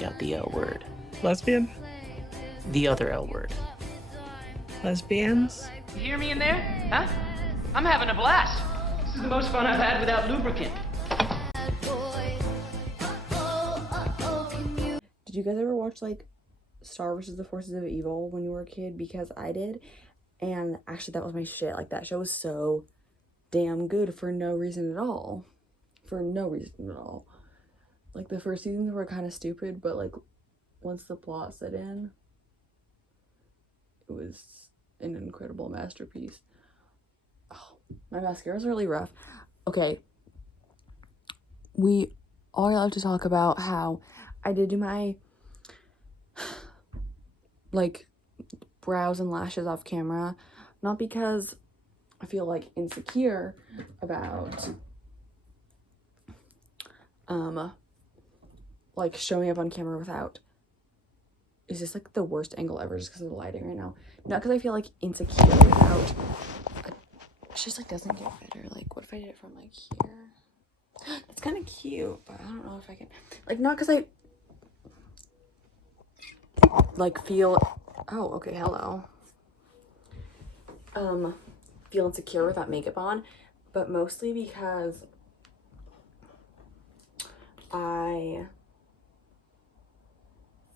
take out the L word. Lesbian? The other L word. Lesbians? You hear me in there? Huh? I'm having a blast. This is the most fun I've had without lubricant. Did you guys ever watch like Star vs. the Forces of Evil when you were a kid? Because I did, and actually that was my shit. Like, that show was so damn good for no reason at all. For no reason at all. Like, the first seasons were kind of stupid, but like once the plot set in, it was an incredible masterpiece. Oh, my mascara's really rough. Okay, we all have to talk about how I did do my like brows and lashes off camera, not because I feel like insecure about like showing up on camera without, is this like the worst angle ever just because of the lighting right now? Not because I feel like insecure without, it just like doesn't get better. Like, what if I did it from like here? It's kind of cute, but I don't know if I can, like, not because I like feel, oh, okay, hello, feel insecure without makeup on, but mostly because I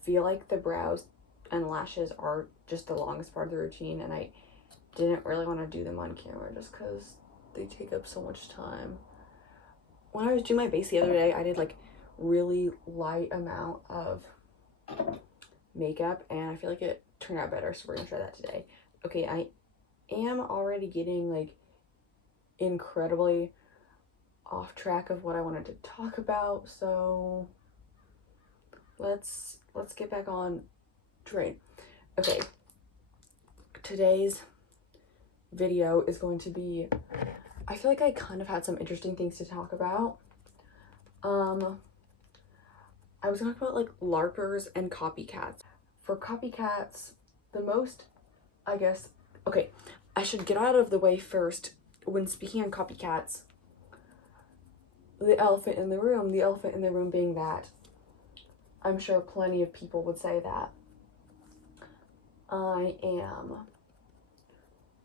feel like the brows and lashes are just the longest part of the routine, and I didn't really want to do them on camera just because they take up so much time. When I was doing my base the other day, I did like really light amount of makeup, and I feel like it turned out better, so we're gonna try that today. Okay, I am already getting like incredibly off track of what I wanted to talk about, so let's get back on train. Okay, today's video is going to be, I feel like I kind of had some interesting things to talk about. I was gonna talk about like LARPers and copycats. For copycats, the most, I guess, okay, I should get out of the way first. When speaking on copycats, the elephant in the room being that I'm sure plenty of people would say that I am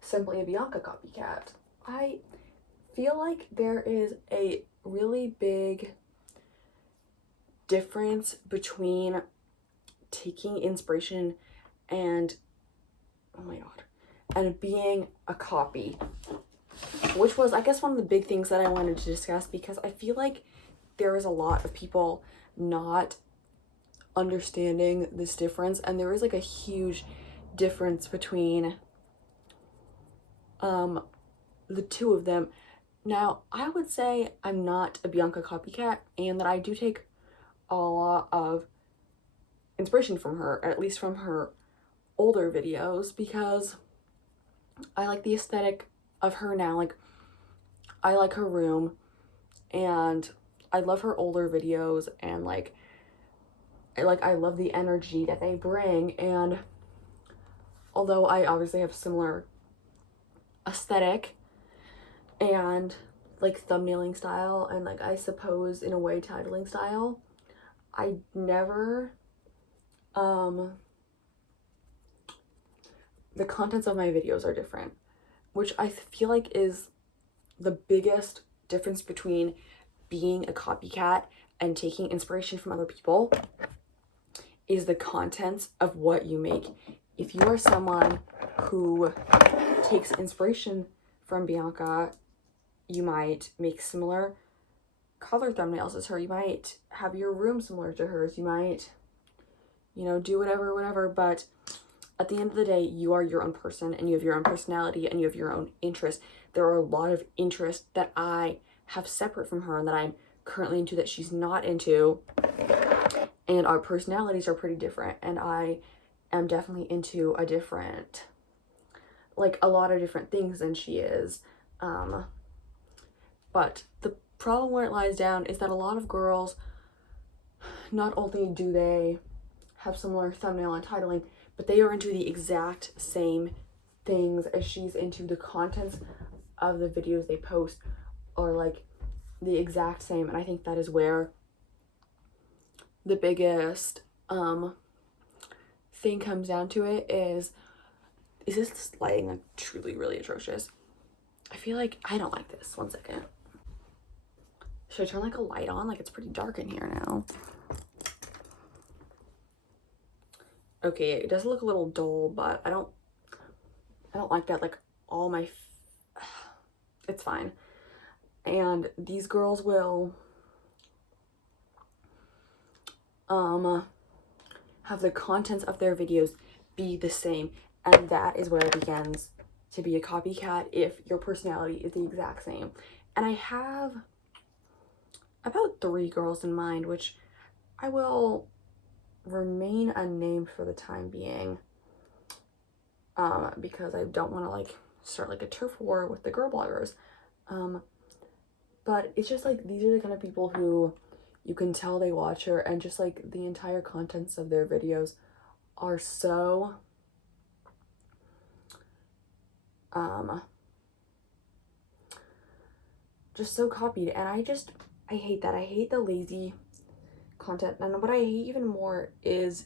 simply a Bianca copycat. I feel like there is a really big difference between taking inspiration and, oh my god, and being a copy, which was, I guess, one of the big things that I wanted to discuss, because I feel like there is a lot of people not understanding this difference, and there is like a huge difference between the two of them. Now, I would say I'm not a Bianca copycat, and that I do take a lot of inspiration from her, at least from her older videos, because I like the aesthetic of her now. Like, I like her room, and I love her older videos, and like I love the energy that they bring. And although I obviously have similar aesthetic and like thumbnailing style, and like I suppose in a way titling style, I never the contents of my videos are different, which I feel like is the biggest difference between being a copycat and taking inspiration from other people, is the contents of what you make. If you are someone who takes inspiration from Bianca, you might make similar color thumbnails as her, you might have your room similar to hers, you might, you know, do whatever, but at the end of the day, you are your own person, and you have your own personality, and you have your own interests. There are a lot of interests that I have separate from her, and that I'm currently into that she's not into, and our personalities are pretty different, and I am definitely into a different, like a lot of different things than she is. But the problem where it lies down is that a lot of girls, not only do they have similar thumbnail and titling, but they are into the exact same things as she's into. The contents of the videos they post are like the exact same, and I think that is where the biggest thing comes down to it is this lighting like truly really atrocious? I feel like I don't like this. One second. Should I turn like a light on? Like it's pretty dark in here now. Okay, it does look a little dull, but I don't like that. Like all my, it's fine. And these girls will have the contents of their videos be the same, and that is where it begins to be a copycat if your personality is the exact same. And I have about 3 girls in mind, which I will remain unnamed for the time being, because I don't want to like start like a turf war with the girl bloggers. But it's just like these are the kind of people who you can tell they watch her, and just like the entire contents of their videos are so just so copied, and I hate that. I hate the lazy content. And what I hate even more is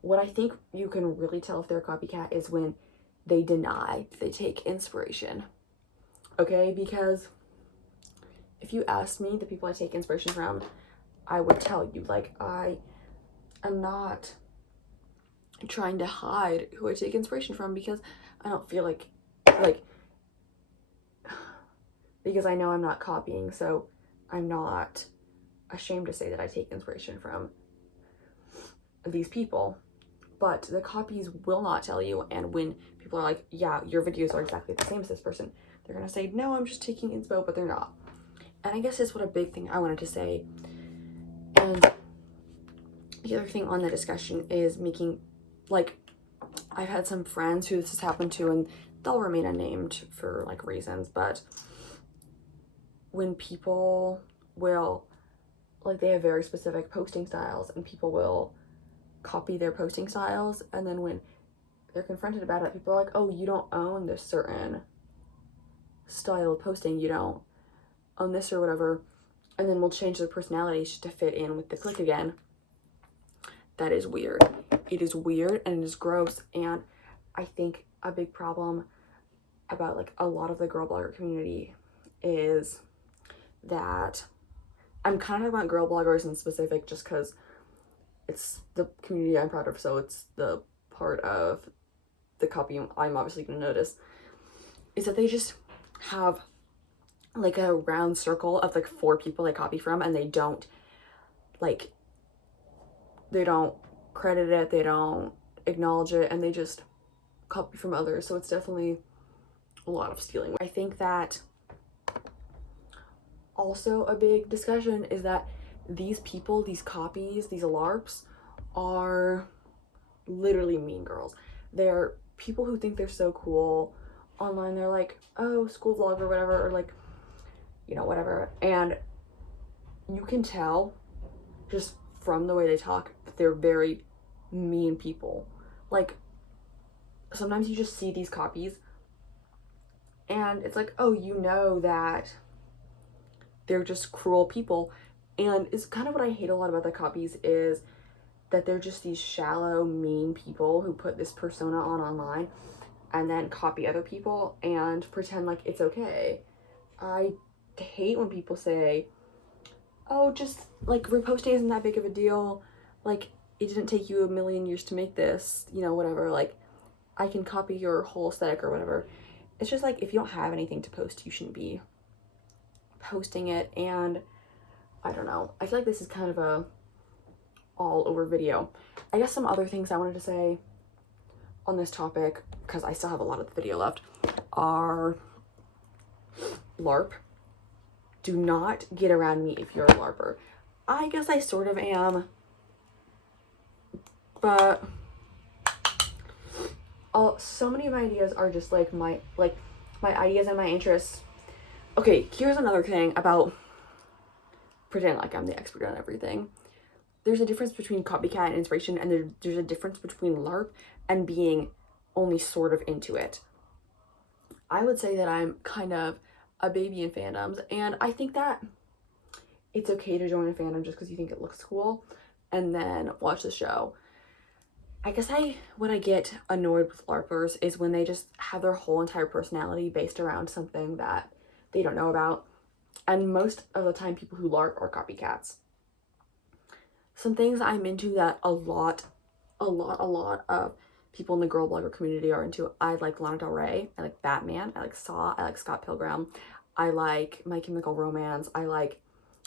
what I think you can really tell if they're a copycat is when they deny they take inspiration. Okay, because if you asked me the people I take inspiration from, I would tell you, like, I am not trying to hide who I take inspiration from, because I don't feel like because I know I'm not copying, so I'm not ashamed to say that I take inspiration from these people. But the copies will not tell you, and when people are like, yeah, your videos are exactly the same as this person, they're gonna say, no, I'm just taking inspo, but they're not. And I guess that's what a big thing I wanted to say. And the other thing on the discussion is making, like, I've had some friends who this has happened to, and they'll remain unnamed for like reasons, but when people will, like, they have very specific posting styles, and people will copy their posting styles, and then when they're confronted about it, people are like, oh, you don't own this certain style of posting, you don't own this or whatever, and then we'll change their personalities to fit in with the clique again. That is weird. It is weird, and it is gross, and I think a big problem about like a lot of the girl blogger community is that, I'm kind of about girl bloggers in specific just because it's the community I'm proud of, so it's the part of the copy I'm obviously going to notice, is that they just have like a round circle of like 4 people they copy from, and they don't credit it, they don't acknowledge it, and they just copy from others. So it's definitely a lot of stealing. I think that also a big discussion is that these people, these copies, these LARPs are literally mean girls. They're people who think they're so cool online. They're like, oh, school vlog or whatever, or like, you know, whatever. And you can tell just from the way they talk that they're very mean people. Like, sometimes you just see these copies and it's like, oh, you know that they're just cruel people. And it's kind of what I hate a lot about the copies is that they're just these shallow, mean people who put this persona on online and then copy other people and pretend like it's okay. I hate when people say, oh, just like reposting isn't that big of a deal, like it didn't take you a million years to make this, you know, whatever, like I can copy your whole aesthetic or whatever. It's just like, if you don't have anything to post, you shouldn't be posting it. And I don't know, I feel like this is kind of a all over video. I guess some other things I wanted to say on this topic, because I still have a lot of the video left, are LARP. Do not get around me if you're a LARPer. I guess I sort of am, but so many of my ideas are just like my ideas and my interests. Okay, here's another thing about pretending like I'm the expert on everything. There's a difference between copycat and inspiration, and there's a difference between LARP and being only sort of into it. I would say that I'm kind of a baby in fandoms, and I think that it's okay to join a fandom just because you think it looks cool, and then watch the show. I guess what I get annoyed with LARPers is when they just have their whole entire personality based around something that they don't know about. And most of the time, people who LARP are copycats. Some things I'm into that a lot of people in the girl blogger community are into. I like Lana Del Rey. I like Batman. I like Saw. I like Scott Pilgrim. I like My Chemical Romance. I'm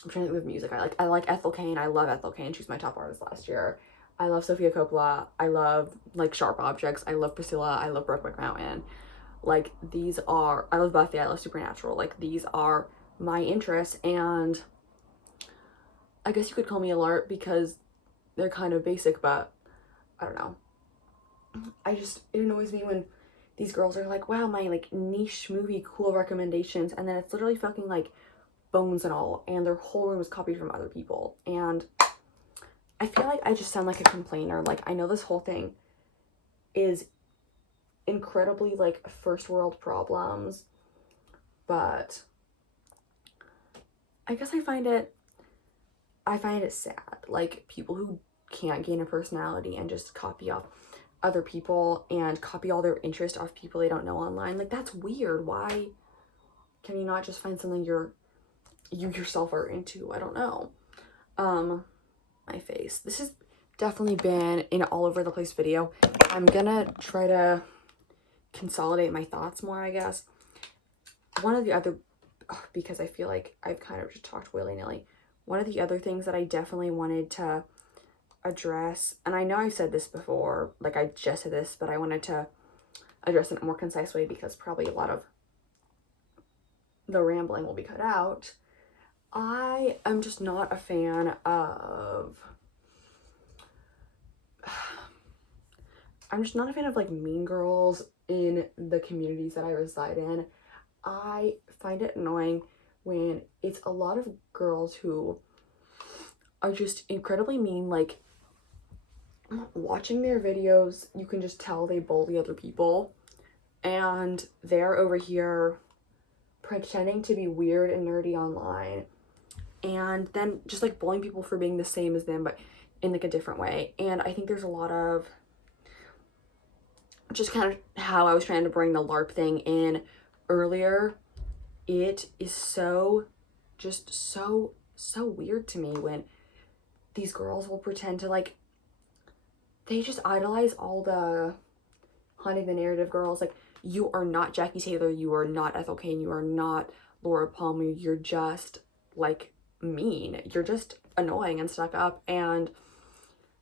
trying to think of music. I like Ethel Cain. I love Ethel Cain. She's my top artist last year. I love Sofia Coppola. I love like Sharp Objects. I love Priscilla. I love Brokeback Mountain. Like I love Buffy. I love Supernatural. Like these are my interests, and I guess you could call me a LARP because they're kind of basic, but I don't know. It annoys me when these girls are like, wow, my like niche movie cool recommendations, and then it's literally fucking like Bones and all, and their whole room is copied from other people. And I feel like I just sound like a complainer. Like, I know this whole thing is incredibly like first world problems, but I guess I find it sad. Like, people who can't gain a personality and just copy off other people and copy all their interest off people they don't know online. Like, that's weird. Why can you not just find something you yourself are into? I don't know. My face. This has definitely been an all over the place video. I'm gonna try to consolidate my thoughts more, I guess. One of the other, because I feel like I've kind of just talked willy-nilly, one of the other things that I definitely wanted to address, and I know I've said this before, like I just said this, but I wanted to address it in a more concise way because probably a lot of the rambling will be cut out. I am just not a fan of like mean girls in the communities that I reside in. I find it annoying when it's a lot of girls who are just incredibly mean. Like, watching their videos, you can just tell they bully other people, and they're over here pretending to be weird and nerdy online, and then just like bullying people for being the same as them but in like a different way. And I think there's a lot of just kind of how I was trying to bring the LARP thing in earlier. It is so weird to me when these girls will pretend to like, they just idolize all the Haunting the Narrative girls. Like, you are not Jackie Taylor, you are not Ethel Cain, you are not Laura Palmer, you're just like mean, you're just annoying and stuck up, and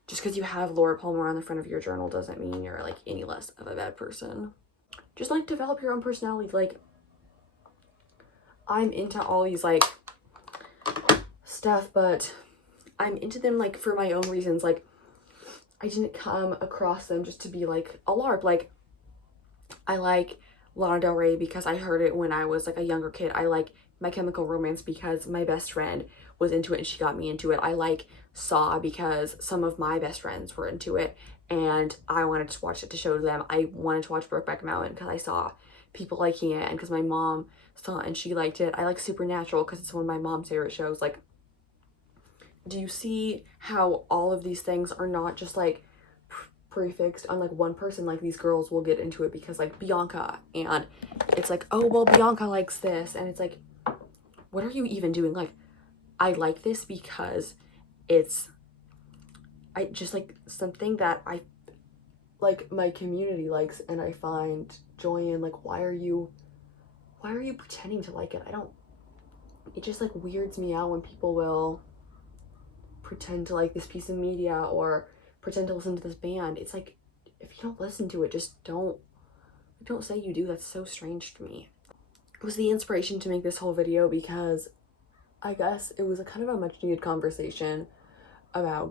just because you have Laura Palmer on the front of your journal doesn't mean you're like any less of a bad person. Just like develop your own personality. Like, I'm into all these like stuff, but I'm into them like for my own reasons. Like, I didn't come across them just to be like a LARP. Like, I like Lana Del Rey because I heard it when I was like a younger kid. I like My Chemical Romance because my best friend was into it and she got me into it. I like Saw because some of my best friends were into it and I wanted to watch it to show them. I wanted to watch Brokeback Mountain because I saw people liking it and because my mom saw it and she liked it. I like Supernatural because it's one of my mom's favorite shows. Like, do you see how all of these things are not just like prefixed on like one person? Like, these girls will get into it because like Bianca, and it's like, oh well, Bianca likes this, and it's like, what are you even doing? Like, I like this because it's just like something that I like my community likes and I find joy in. Like, why are you pretending to like it? It just like weirds me out when people will pretend to like this piece of media or pretend to listen to this band. It's like, if you don't listen to it, just don't say you do. That's so strange to me. It was the inspiration to make this whole video because I guess it was a kind of a much needed conversation about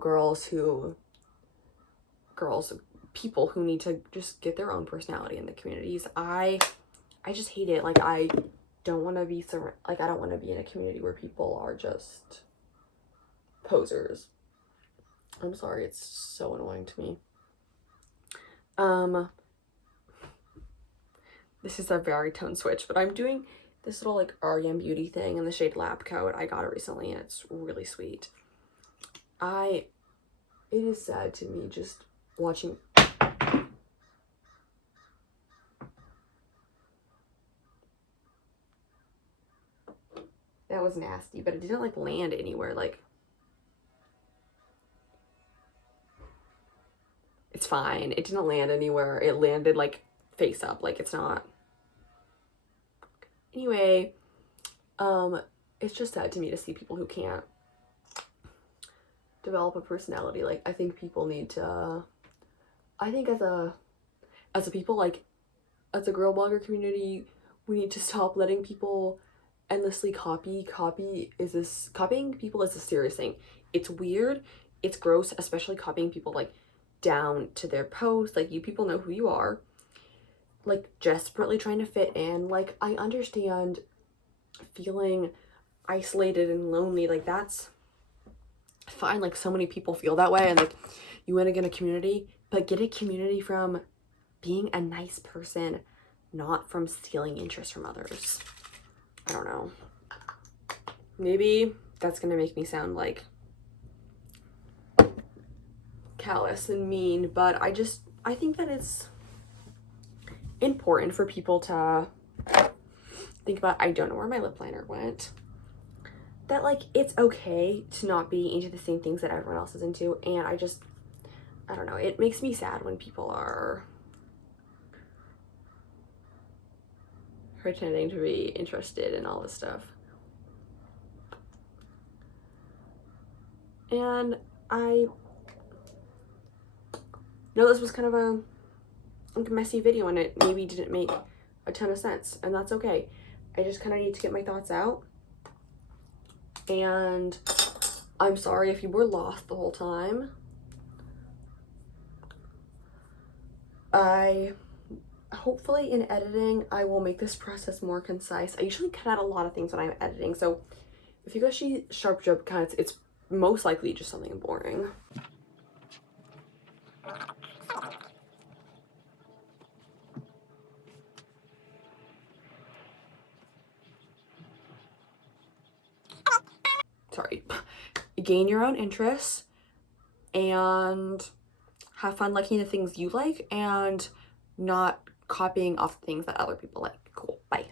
people who need to just get their own personality in the communities. I just hate it. Like, I don't want to be I don't want to be in a community where people are just posers. I'm sorry, it's so annoying to me. This is a very tone switch, but I'm doing this little like REM Beauty thing in the shade Lab Coat. I got it recently and it's really sweet. I it is sad to me just watching. That was nasty, but it didn't like land anywhere. Like, it's fine. It didn't land anywhere. It landed like face up. Like, it's not. Anyway, it's just sad to me to see people who can't develop a personality. Like, I think people need to, I think as a people, like, as a girl blogger community, we need to stop letting people endlessly copying people is a serious thing. It's weird, it's gross, especially copying people like down to their posts. Like, you people know who you are, like desperately trying to fit in. Like, I understand feeling isolated and lonely, like that's fine. Like, so many people feel that way, and like, you want to get a community, but get a community from being a nice person, not from stealing interest from others. I don't know. Maybe that's gonna make me sound like callous and mean, but I think that it's important for people to think about. I don't know where my lip liner went. That, like, it's okay to not be into the same things that everyone else is into, and I don't know, it makes me sad when people are pretending to be interested in all this stuff. And I know this was kind of a messy video, and it maybe didn't make a ton of sense, and that's okay. I just kind of need to get my thoughts out, and I'm sorry if you were lost the whole time. Hopefully in editing, I will make this process more concise. I usually cut out a lot of things when I'm editing, so if you guys see sharp jump cuts, it's most likely just something boring. Sorry. Gain your own interests and have fun liking the things you like and not copying off things that other people like. Cool. Bye.